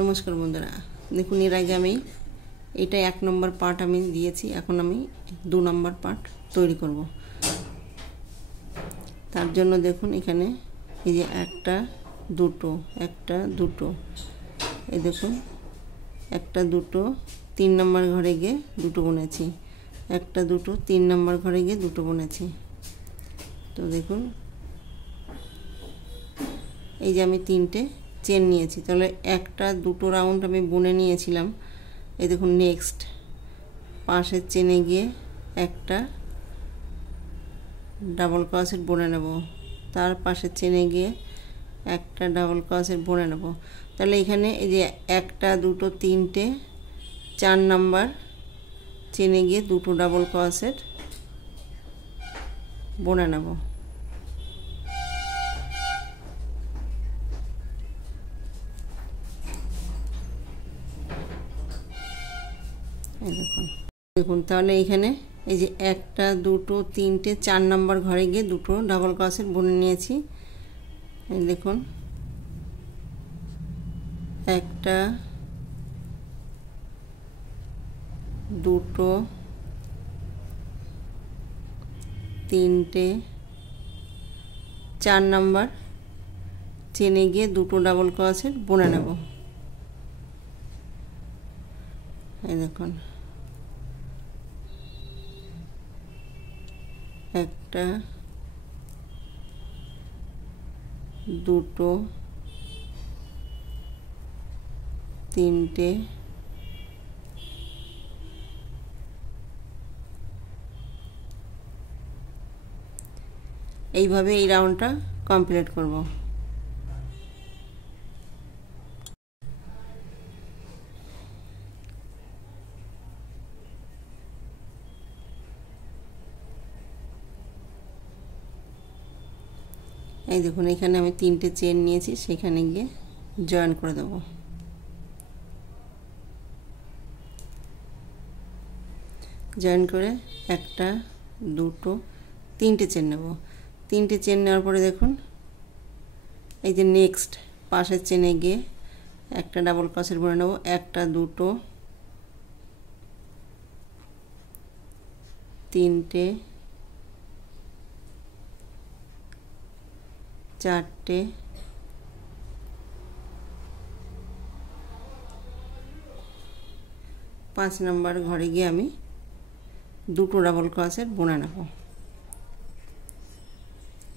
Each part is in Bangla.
নমস্কার বন্ধুরা, দেখুন এর আগে আমি এটা 1 নম্বর পার্ট আমি দিয়েছি। এখন আমি 2 নম্বর পার্ট তৈরি করব। তার জন্য দেখুন এখানে এই যে একটা দুটো এই দেখুন একটা দুটো 3 নম্বর ঘরে গিয়ে দুটো বুনেছি, একটা দুটো 3 নম্বর ঘরে গিয়ে দুটো বুনেছি। তো দেখুন এই যে আমি 3টে চেন নিয়েছি, তাহলে একটা দুটো রাউন্ড আমি বুনে নিয়েছিলাম। এই দেখুন নেক্সট পাশের চেনে গিয়ে একটা ডাবল ক্রোশেট বুনে নেব, তার পাশের চেনে গিয়ে একটা ডাবল ক্রোশেট বুনে নেব। তাহলে এখানে এই যে একটা দুটো 3টে 4 নাম্বার চেনে গিয়ে দুটো ডাবল ক্রোশেট বুনে নেব। দেখুন তাহলে এখানে এই যে একটা দুটো 3টে 4 নাম্বার ঘরে গিয়ে দুটো ডাবল ক্রোশেট বুনে নিয়েছি। এই দেখুন একটা দুটো 3টে 4 নাম্বার চেনে গিয়ে দুটো ডাবল ক্রোশেট বুনে নেব। এই দেখুন একটা দুটো 3টে এইভাবে এই রাউন্ডটা কমপ্লিট করব। এই দেখুন এখানে আমি 3টে চেন নিয়েছি, সেখানে গিয়ে জয়েন করে দেব। জয়েন করে একটা দুটো 3টে চেন নেব। 3টে চেন নেওয়ার পরে দেখুন এই যে নেক্সট পাশের চেনে গিয়ে একটা ডাবল ক্রোশেট বুনে নেব, একটা দুটো 3টে 4টে 5 নাম্বার ঘরে গিয়ে আমি দুটো ডাবল ক্রোশেট বুনে নেব।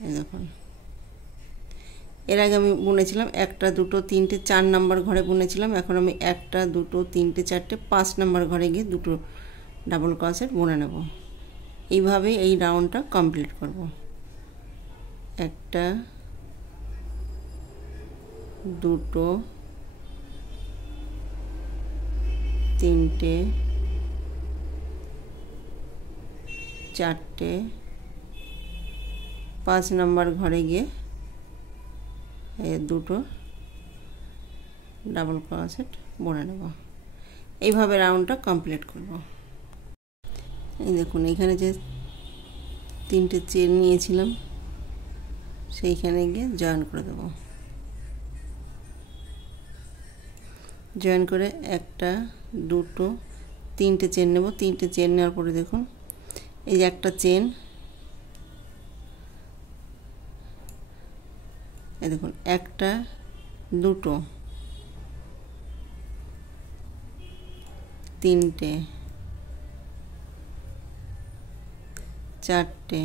এই দেখুন এর আগে আমি বুনেছিলাম একটা দুটো 3টে 4 নাম্বার ঘরে বুনেছিলাম, এখন আমি একটা দুটো 3টে 4টে 5 নাম্বার ঘরে গিয়ে দুটো ডাবল ক্রোশেট বুনে নেব। এইভাবে এই রাউন্ডটা কমপ্লিট করব। একটা দুটো 3টে 4টে 5 নাম্বার ঘরে গিয়ে দুটো ডাবল ক্রোশেট বুনে নেব। এইভাবে রাউন্ডটা কমপ্লিট করব। এই দেখুন এখানে যে 3টে চেন নিয়েছিলাম সেইখানে গিয়ে জয়েন করে দেব। জয়েন করে একটা দুটো 3টে চেন নেব। 3টে চেন নেওয়ার পরে দেখুন এই যে একটা চেন, এই দেখুন একটা দুটো 3টে 4টে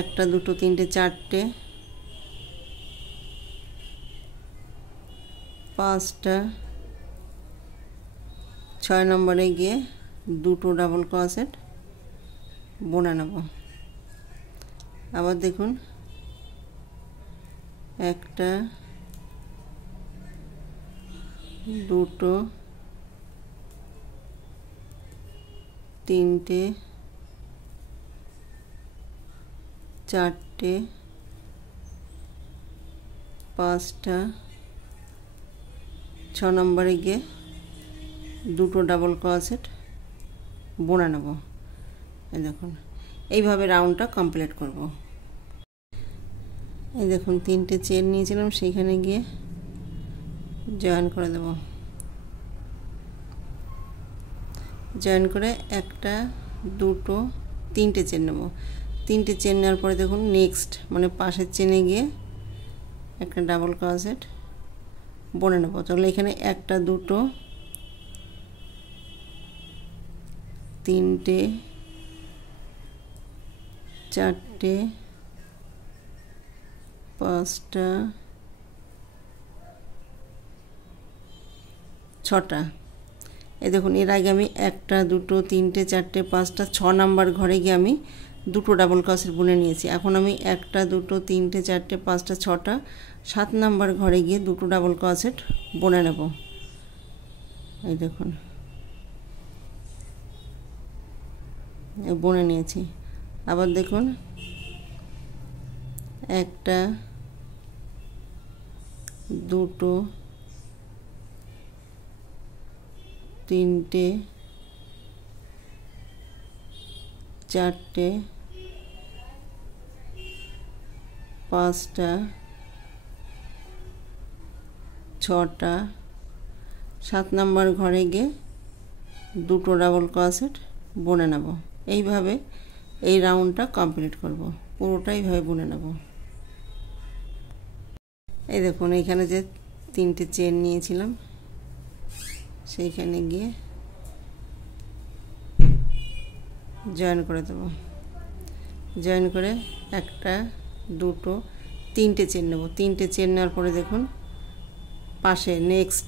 একটা দুটো 3টে 4টে 5টা 6 নম্বরে গিয়ে দুটো ডাবল ক্রোশেট বুনে নেব। আবার দেখুন একটা দুটো 3টে 4টে 5টা 6 নম্বরে গিয়ে দুটো ডাবল ক্রোশেট বুনে নেব। এই দেখুন এইভাবে রাউন্ডটা কমপ্লিট করব। এই দেখুন তিনটে চেন নিয়েছিলাম, সেইখানে গিয়ে জয়েন করে দেব। জয়েন করে একটা দুটো তিনটে চেন নেব। তিনটে চেন নেওয়ার পরে দেখুন নেক্সট মানে পাশের চেনে গিয়ে একটা ডাবল ক্রোশেট বুনে নেব। তাহলে এখানে একটা দুটো তিনটে চারটে পাঁচটা ছটা। এই দেখুন এর আগে আমি একটা দুটো তিনটে চারটে পাঁচটা 6 নাম্বার ঘরে গিয়ে আমি দুটো ডাবল ক্রোশেট বুনে নিয়েছি। এখন আমি একটা দুটো তিনটে চারটে পাঁচটা ছটা 7 নাম্বার ঘরে গিয়ে দুটো ডাবল ক্রোশেট বুনে নেব। এই দেখুন বুনে নিয়েছি। আবার দেখুন একটা দুটো তিনটে চারটে পাঁচটা ছটা 7 নাম্বার ঘরে গিয়ে দুটো ডাবল ক্রোশেট বুনে নেব। এইভাবে এই রাউন্ডটা কমপ্লিট করব, পুরোটাই এইভাবে বুনে নেব। এই দেখুন এইখানে যে তিনটে চেন নিয়েছিলাম সেইখানে গিয়ে জয়েন করে দেব। জয়েন করে একটা দুটো তিনটে চেন নেব। তিনটে চেন নেওয়ার পরে দেখুন পাশে নেক্সট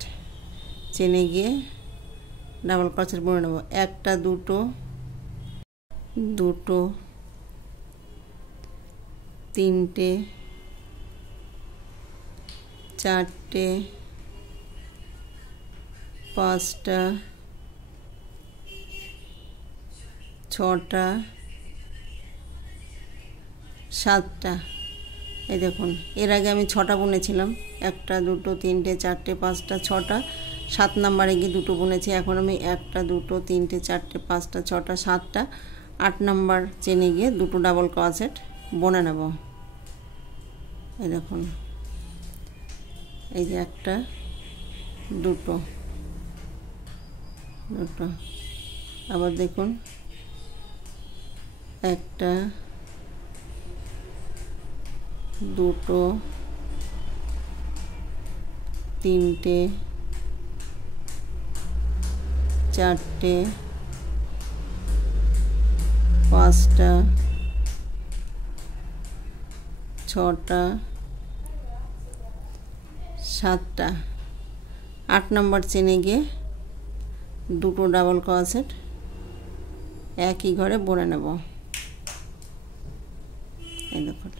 চেনে গিয়ে ডাবল ক্রোশেট বুনে নেব। একটা দুটো দুটো তিনটে চারটে পাঁচটা ছটা সাতটা। এই দেখুন এর আগে আমি 6টা বুনেছিলাম, একটা দুটো তিনটে চারটে পাঁচটা ছটা, 7 নাম্বারে গিয়ে দুটো বুনেছি। এখন আমি একটা দুটো তিনটে চারটে পাঁচটা ছটা সাতটা 8 নাম্বার চেনে গিয়ে দুটো ডাবল ক্রোশেট বুনে নেব। এই দেখুন এই যে একটা দুটো দুটো, আবার দেখুন একটা দুটো তিনটে চারটে পাঁচটা ছটা সাতটা 8 নাম্বার চেনে গিয়ে দুটো ডাবল ক্রোশেট একই ঘরে বুনে নেব। এই দেখুন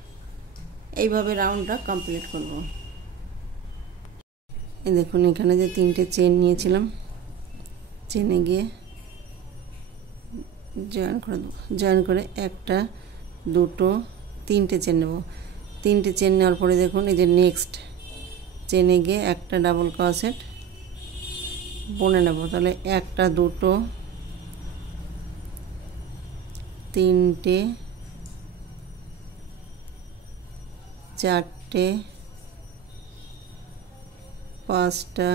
এইভাবে রাউন্ডটা কমপ্লিট করব। এই দেখুন এখানে যে তিনটে চেন নিয়েছিলাম চেনে গিয়ে জয়েন করে দেবো। জয়েন করে একটা দুটো তিনটে চেন নেব। তিনটে চেন নেওয়ার পরে দেখুন এই যে নেক্সট চেনে গিয়ে একটা ডাবল ক্রোশেট বুনে নেব। তাহলে একটা দুটো তিনটে চারটে পাঁচটা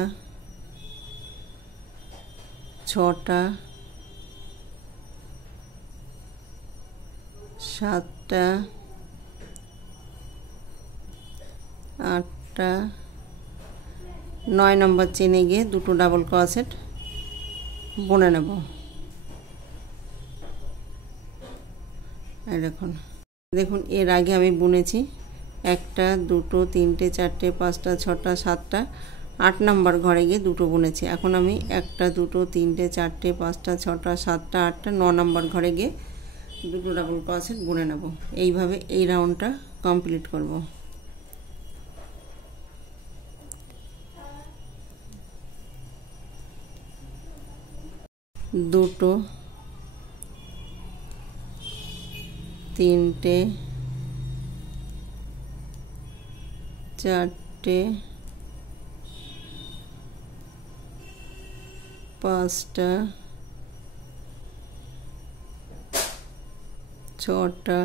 ছটা সাতটা আটটা 9 নম্বর চেনে গিয়ে দুটো ডাবল ক্রোশেট বুনে নেব। এই দেখুন দেখুন এর আগে আমি বুনেছি একটা দুটো তিনটে চারটে পাঁচটা ছটা সাতটা 8 নম্বর ঘরে গিয়ে দুটো বুনেছি। এখন আমি একটা দুটো তিনটে চারটে পাঁচটা ছটা সাতটা আটটা 9 নম্বর ঘরে গিয়ে দুটো ডাবল ক্রোশেট বুনে নেব। এইভাবে এই রাউন্ডটা কমপ্লিট করব। দুটো তিনটে চারটে পাঁচটা ছটা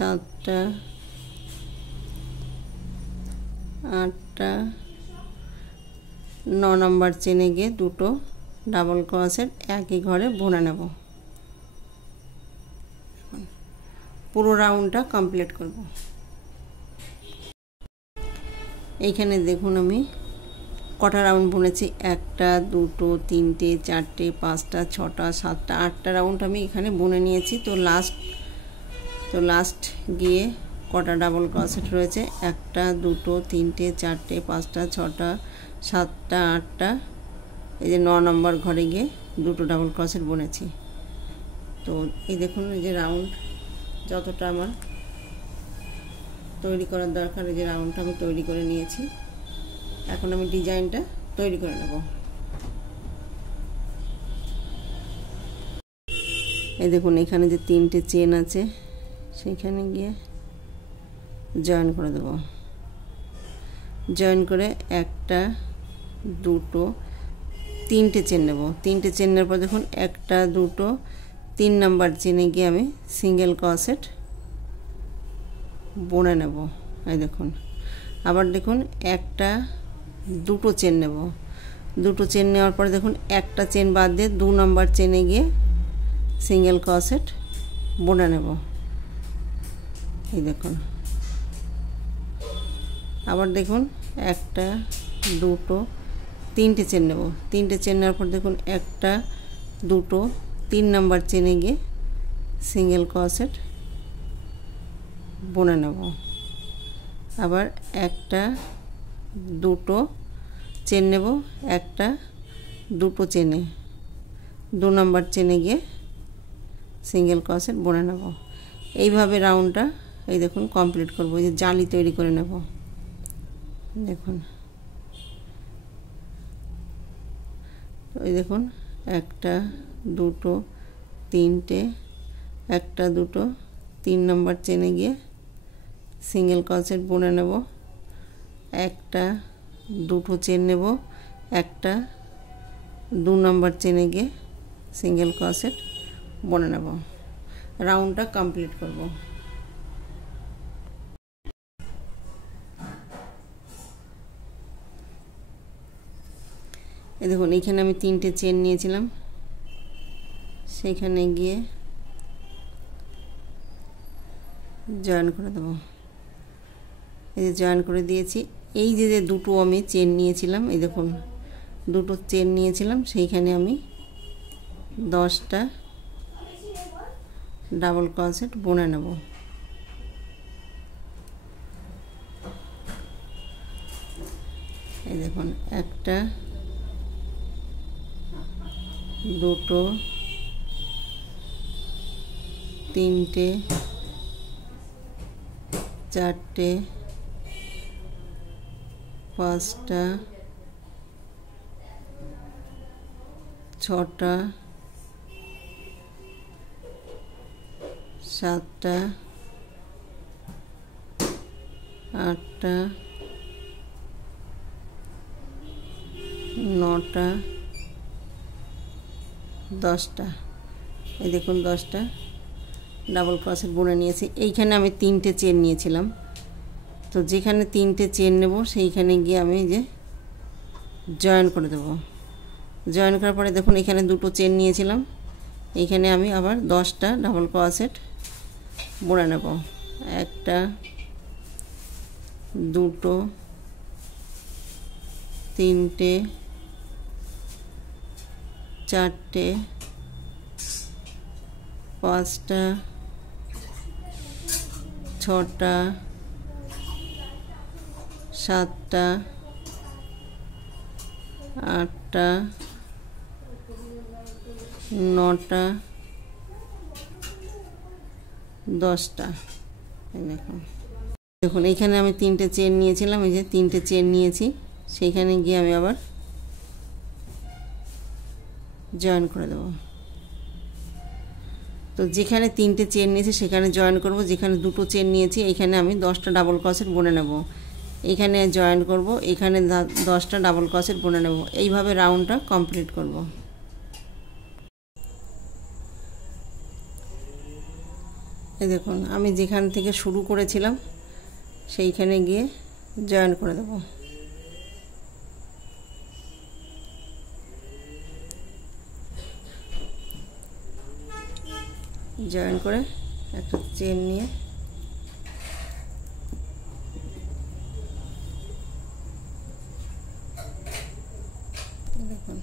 7টা 8টা 9 নম্বর চেনে গিয়ে দুটো ডাবল ক্রোশেট একই ঘরে বুনে নেব। পুরো রাউন্ডটা কমপ্লিট করব। এইখানে দেখুন আমি কটা রাউন্ড বুনেছি, 1টা 2টো 3টে 4টে 5টা 6টা 7টা 8টা রাউন্ড আমি এখানে বুনে নিয়েছি। তো লাস্ট গিয়ে কটা ডাবল ক্রোশেট রয়েছে, 1টা 2টো 3টে 4টে 5টা 6টা 7টা 8টা, এই যে 9 নম্বর ঘরে গিয়ে দুটো ডাবল ক্রোশেট বুনেছি। তো এই দেখুন এই যে রাউন্ড যতটা আমার তৈরি করার দরকার, এই যে রাউন্ডটা আমি তৈরি করে নিয়েছি। এখন আমি ডিজাইনটা তৈরি করে নেব। এই দেখুন এখানে যে 3টে চেন আছে সেখানে গিয়ে জয়েন করে দেব। জয়েন করে 1টা 2টো 3টে চেন নেব। 3টে চেন নেওয়ার পর দেখুন 1টা 2টো 3 নাম্বার চেনে গিয়ে আমি সিঙ্গেল ক্রোশেট বুনে নেব। এই দেখুন আবার দেখুন 1টা 2টো চেন নেব। 2টো চেন নেওয়ার পর দেখুন 1টা চেন বাদ দিয়ে 2 নাম্বার চেনে গিয়ে সিঙ্গেল ক্রোশেট বুনে নেব। এই দেখুন আবার দেখুন 1টা 2টো 3টে চেন নেব। 3টে চেন নেওয়ার পর দেখুন 1টা 2টো 3 নাম্বার চেনে গিয়ে সিঙ্গেল ক্রোশেট বুনে নেব। আবার 1টা 2টো চেন নেব, 1টা 2টো চেনে 2 নাম্বার চেনে গিয়ে সিঙ্গেল ক্রোশেট বুনে নেব। এইভাবে রাউন্ডটা এই দেখুন কমপ্লিট করব। এই যে জালি তৈরি করে নেব। দেখুন এই দেখুন 1টা 2টো 3টে 1টা 2টো 3 নাম্বার চেনে গিয়ে সিঙ্গেল ক্রোশেট বুনে নেব। 1টা 2টো চেন নেব, 1টা 2 নাম্বার চেনে গিয়ে সিঙ্গেল ক্রোশেট বুনে নেব। রাউন্ডটা কমপ্লিট করব। এই দেখুন এইখানে আমি 3টে চেন নিয়েছিলাম, সেইখানে গিয়ে জয়েন করে দেব। এই যে জয়েন করে দিয়েছি। এই যে দুটো আমি চেন নিয়েছিলাম, এই দেখুন দুটো চেন নিয়েছিলাম, সেইখানে আমি 10টা ডাবল ক্রোশেট বুনে নেব। এই দেখুন 1টা 2টো 3টে 4টে 5টা 6টা 7টা 8টা 9টা 10টা। এই দেখুন 10টা ডাবল ক্রোশেট বুনে নিয়েছি। এইখানে আমি 3টে চেন নিয়েছিলাম, তো যেখানে 3টে চেন নেব সেইখানে গিয়ে আমি যে জয়েন করে দেব। জয়েন করার পরে দেখুন এখানে দুটো চেন নিয়েছিলাম, এইখানে আমি আবার 10টা ডাবল ক্রোশেট বুনে নেব। 1টা 2টো 3টে 4টে 5টা 6টা 7টা 8টা 9টা 10টা। দেখুন এইখানে আমি 3টে চেন নিয়েছিলাম, এই যে 3টে চেন নিয়েছি, সেইখানে গিয়ে আমি আবার জয়েন করে দেব। তো যেখানে 3টে চেন নিয়েছি সেখানে জয়েন করব, যেখানে দুটো চেন নিয়েছি এইখানে আমি 10টা ডাবল ক্রোশেট বুনে নেব। এইখানে জয়েন করব, এখানে 10টা ডাবল ক্রোশেট বুনে নেব। এইভাবে রাউন্ডটা কমপ্লিট করব। এই দেখুন আমি যেখান থেকে শুরু করেছিলাম সেইখানে গিয়ে জয়েন করে দেব। জয়েন করে একটা চেন নিয়ে দেখুন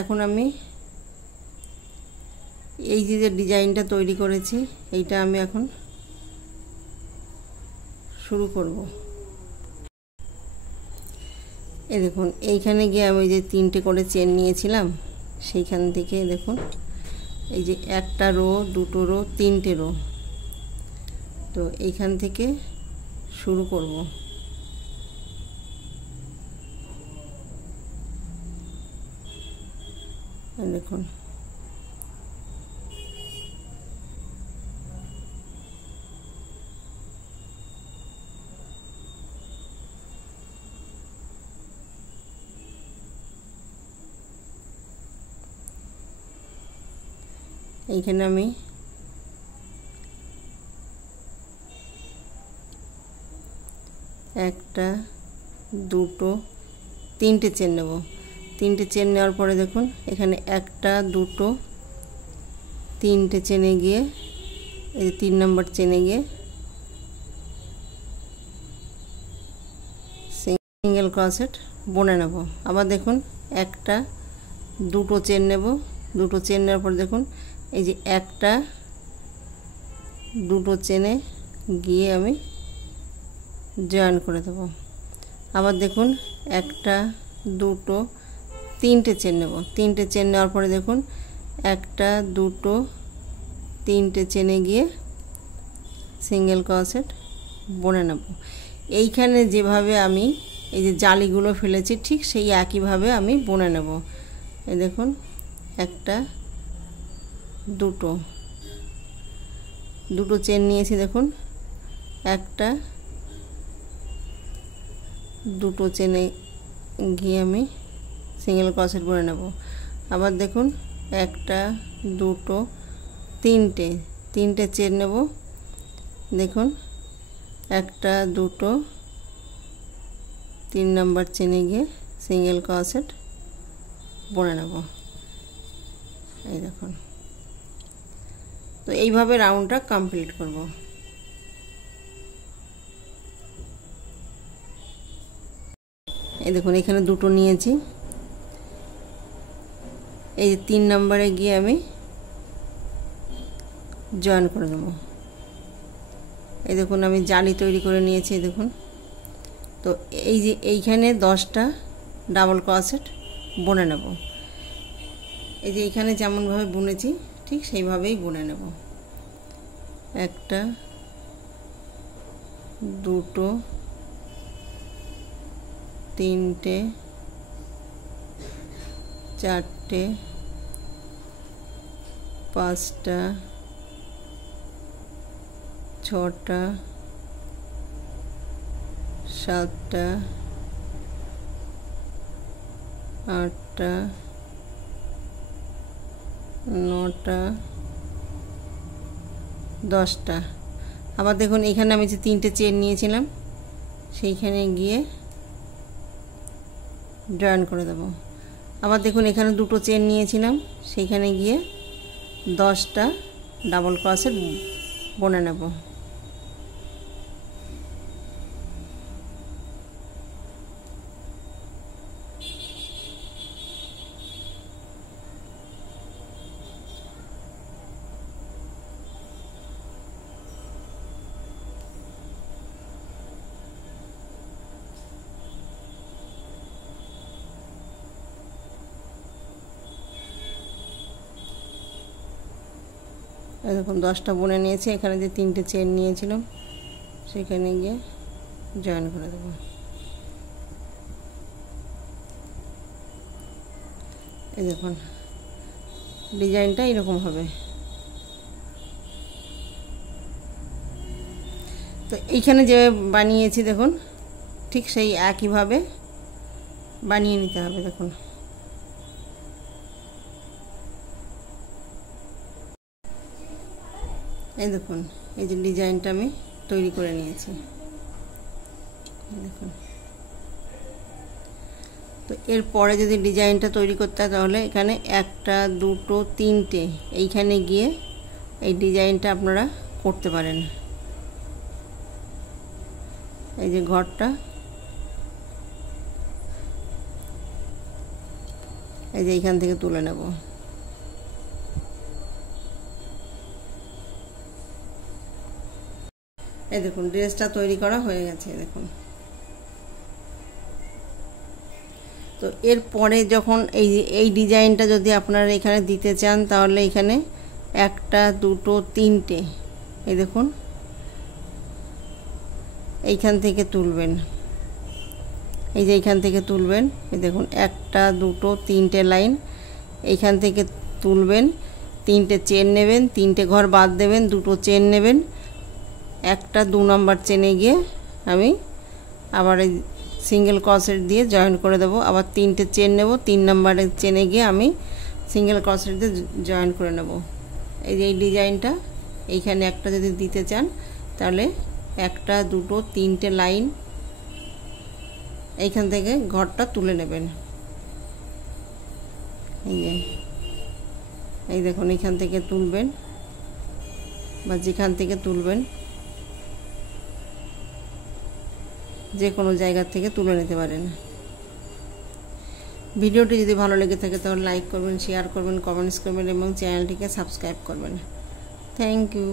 এখন আমি এই যে ডিজাইনটা তৈরি করেছি এইটা আমি এখন শুরু করব। এই দেখুন এইখানে গিয়ে আমি যে 3টে করে চেন নিয়েছিলাম সেইখান থেকে দেখুন এই যে একটা রো, দুটো রো, 3টে রো, তো এইখান থেকে শুরু করব। দেখুন এইখানে আমি একটা, দুটো, 3টে চেন নেব। 3টে চেন নেওয়ার পরে দেখুন এখানে একটা, দুটো, 3টে চেনে গিয়ে এই 3 নম্বর চেনে গিয়ে সিঙ্গেল ক্রোশেট বুনে নেব। আবার দেখুন একটা, দুটো চেন নেব। দুটো চেন নেওয়ার পর দেখুন এই যে একটা, দুটো চেনে গিয়ে আমি জয়েন করে দেব। আবার দেখুন একটা, দুটো, 3টে চেন নেব। 3টে চেন নেওয়ার পরে দেখুন একটা, দুটো, 3টে চেনে গিয়ে সিঙ্গেল ক্রোশেট বুনে নেব। এইখানে যেভাবে আমি এই যে জালিগুলো ফেলেছি ঠিক সেই একইভাবে আমি বুনে নেব। এই দেখুন একটা, দুটো, দুটো চেন নিয়েছি দেখুন একটা, দুটো চেনে গিয়ে আমি সিঙ্গেল ক্রোশেট বুনে নেব। আবার দেখুন একটা, দুটো, 3টে চেন নেব। দেখুন একটা, দুটো, 3 নম্বর চেনে গিয়ে সিঙ্গেল ক্রোশেট বুনে নেব। এই দেখুন, তো এইভাবে রাউন্ডটা কমপ্লিট করব। এই দেখুন এখানে দুটো নিয়েছি, এই 3 নম্বরে গিয়ে আমি জয়েন করে দেব। এই দেখুন আমি জালি তৈরি করে নিয়েছি। দেখুন তো এই যে এইখানে 10টা ডাবল ক্রোশেট বুনে নেব। এই যে এইখানে যেমনভাবে বুনেছি ঠিক সেইভাবেই বুনে নেব। একটা, দুটো, 3টে, 4টে, 5টা, 6টা, 7টা, 8টা, 9টা, 10টা। আবার দেখুন এখানে আমি যে 3টে চেন নিয়েছিলাম সেইখানে গিয়ে জয়েন করে দেব। আবার দেখুন এখানে দুটো চেন নিয়েছিলাম সেইখানে গিয়ে 10টা ডাবল ক্রোশেট বুনে নেব। দেখুন 10টা বুনে নিয়েছি। এখানে যে 3টে চেন নিয়েছিলাম সেখানে গিয়ে জয়েন করে দেব। এই দেখুন ডিজাইনটা এরকম হবে। তো এইখানে যে বানিয়েছি দেখুন ঠিক সেই একইভাবে বানিয়ে নিতে হবে। দেখুন এই দেখুন, এই যে ডিজাইনটা আমি তৈরি করে নিয়েছি, দেখুন। তো এরপরে যদি ডিজাইনটা তৈরি করতে হয় তাহলে এখানে একটা দুটো তিনটে এইখানে গিয়ে এই ডিজাইনটা আপনারা করতে পারেন। এই যে ঘরটা, এই যে এইখান থেকে তুলে নেব। এই দেখুন ড্রেসটা তৈরি করা হয়ে গেছে, দেখুন। তো এরপরে যখন এই ডিজাইনটা যদি আপনারা এখানে দিতে চান তাহলে এখানে একটা দুটো তিনটে, এই দেখুন এইখান থেকে তুলবেন, এই যে এইখান থেকে তুলবেন, এই দেখুন একটা দুটো তিনটে লাইন এইখান থেকে তুলবেন, তিনটে চেন নেবেন, তিনটে ঘর বাদ দেবেন, দুটো চেন নেবেন, একটা 2 নম্বর চেনে গিয়ে আমি আবার এই সিঙ্গেল ক্রোশেট দিয়ে জয়েন করে দেব। আবার তিনটে চেন নেব, 3 নম্বরের চেনে গিয়ে আমি সিঙ্গেল ক্রোশেট দিয়ে জয়েন করে নেব। এই যে এই ডিজাইনটা এইখানে একটা যদি দিতে চান তাহলে একটা দুটো তিনটে লাইন এইখান থেকে ঘরটা তুলে নেবেন। এই যে এই দেখুন এইখান থেকে তুলবেন বা যেখান থেকে তুলবেন যে কোনো জায়গা থেকে তুলে নিতে পারেন। ভিডিওটি যদি ভালো লেগে থাকে তাহলে লাইক করবেন, শেয়ার করবেন, কমেন্টস করবেন এবং চ্যানেলটিকে সাবস্ক্রাইব করবেন। Thank you.